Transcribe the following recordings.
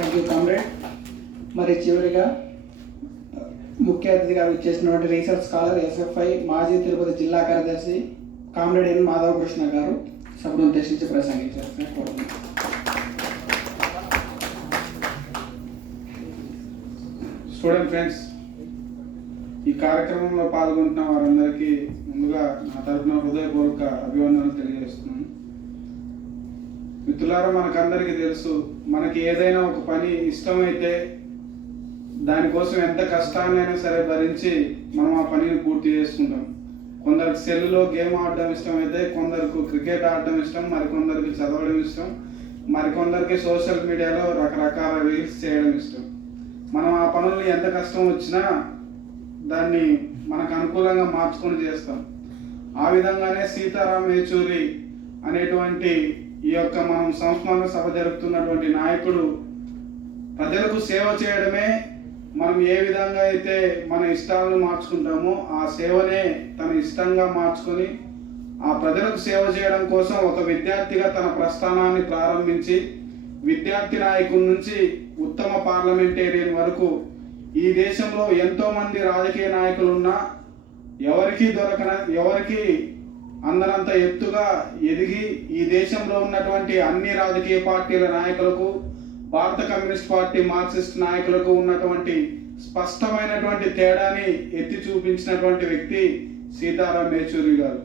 Thank you comrade మరి చివరిగా ముఖ్య అతిథిగా విచ్చేసినటువంటి రీసెర్చ్ స్కాలర్ ఎస్ఎఫ్ఐ మాజీ తిరుపతి జిల్లా కార్యదర్శి కామ్రేడ్ ఎన్ మాధవకృష్ణ గారు సభను ఉద్దేశించి ప్రసంగించారు. స్టూడెంట్ ఫ్రెండ్స్ ఈ కార్యక్రమంలో పాల్గొంటున్న వారందరికీ ముందుగా నా తరపున హృదయపూర్వక అభివందనలు తెలియజేస్తున్నాను. మిత్రులారా మనకందరికీ తెలుసు మనకి ఏదైనా ఒక పని ఇష్టమైతే దానికోసం ఎంత కష్టాన్నైనా సరే భరించి మనం ఆ పనిని పూర్తి చేసుకుంటాం. కొందరికి సెల్లులో గేమ్ ఆడడం ఇష్టమైతే కొందరికి క్రికెట్ ఆడడం ఇష్టం మరికొందరికి చదవడం ఇష్టం మరికొందరికి సోషల్ మీడియాలో రకరకాల రీల్స్ చేయడం ఇష్టం. మనం ఆ పనులు ఎంత కష్టం వచ్చినా దాన్ని మనకు అనుకూలంగా మార్చుకొని చేస్తాం. ఆ విధంగానే సీతారాం యేచూరి అనేటువంటి ఈ యొక్క మనం సంస్మరణ సభ జరుపుతున్నటువంటి నాయకుడు ప్రజలకు సేవ చేయడమే మనం ఏ విధంగా అయితే మన ఇష్టాలను మార్చుకుంటామో ఆ సేవనే తన ఇష్టంగా మార్చుకొని ఆ ప్రజలకు సేవ చేయడం కోసం ఒక విద్యార్థిగా తన ప్రస్థానాన్ని ప్రారంభించి విద్యార్థి నాయకుడి నుంచి ఉత్తమ పార్లమెంటేరియన్ వరకు ఈ దేశంలో ఎంతోమంది రాజకీయ నాయకులు ఉన్నా ఎవరికీ దొరకన ఎవరికి అందరంత ఎత్తుగా ఎదిగి ఈ దేశంలో ఉన్నటువంటి అన్ని రాజకీయ పార్టీల నాయకులకు భారత కమ్యూనిస్ట్ పార్టీ మార్క్సిస్ట్ నాయకులకు ఉన్నటువంటి స్పష్టమైనటువంటి తేడాని ఎత్తి చూపించినటువంటి వ్యక్తి సీతారాం యేచూరి గారు.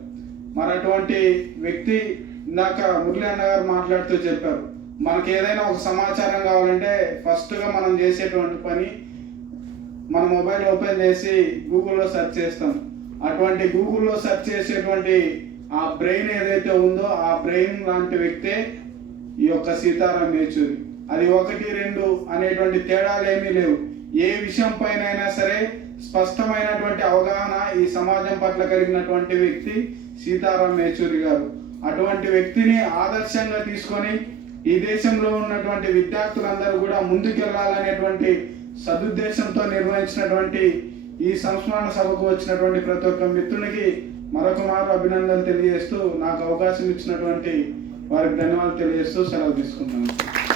మరి అటువంటి వ్యక్తి ఇందాక మురళీ అన్న గారు మాట్లాడుతూ చెప్పారు మనకి ఏదైనా ఒక సమాచారం కావాలంటే ఫస్ట్గా మనం చేసేటువంటి పని మన మొబైల్ ఓపెన్ చేసి గూగుల్లో సెర్చ్ చేస్తాం. అటువంటి గూగుల్లో సెర్చ్ చేసేటువంటి ఆ బ్రెయిన్ ఏదైతే ఉందో ఆ బ్రెయిన్ లాంటి వ్యక్తే ఈ యొక్క సీతారాం యేచూరి. అది ఒకటి రెండు అనేటువంటి తేడాలు ఏమీ లేవు. ఏ విషయం పైన అయినా సరే స్పష్టమైనటువంటి అవగాహన ఈ సమాజం పట్ల కలిగినటువంటి వ్యక్తి సీతారాం యేచూరి గారు. అటువంటి వ్యక్తిని ఆదర్శంగా తీసుకొని ఈ దేశంలో ఉన్నటువంటి విద్యార్థులందరూ కూడా ముందుకెళ్ళాలనేటువంటి సదుద్దేశంతో నిర్వహించినటువంటి ఈ సంస్మరణ సభకు వచ్చినటువంటి ప్రతి ఒక్క మిత్రునికి మరొక మారు అభినందనలు తెలియజేస్తూ నాకు అవకాశం ఇచ్చినటువంటి వారికి ధన్యవాదాలు తెలియజేస్తూ సెలవు తీసుకుంటాను